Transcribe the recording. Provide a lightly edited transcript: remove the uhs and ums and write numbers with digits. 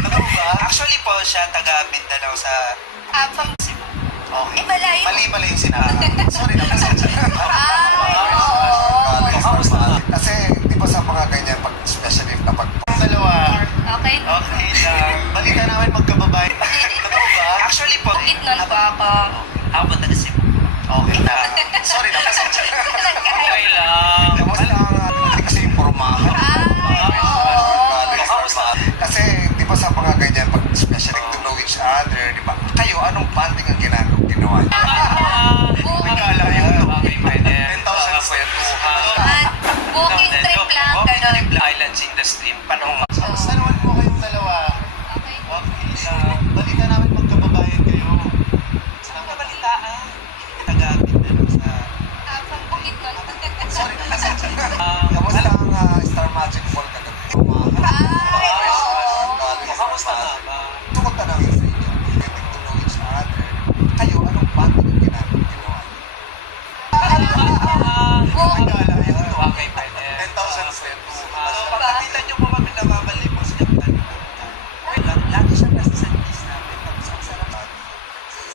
Totoo ba? Actually po, siya taga Mindanao sa Pang... Cebu. Okay. malayo. Mali yung sinabi. Sorry na, pasensya. Kamusta ba? Kasi, di ba sa mga ganyan, pag especially kapag Dalawa. Okay. Okay lang. Balita namin magkababae. Totoo ba? Actually po. Bakit nun po ako? Ako ba taga Cebu? Okay na. Sorry na, pasensya. Okay lang. kamusta ang kasi yung pormahan. Kasi, di ba sa mga ganyan, pag especially to know each other, di ba? Kayo, anong bonding ang ginawa niyo?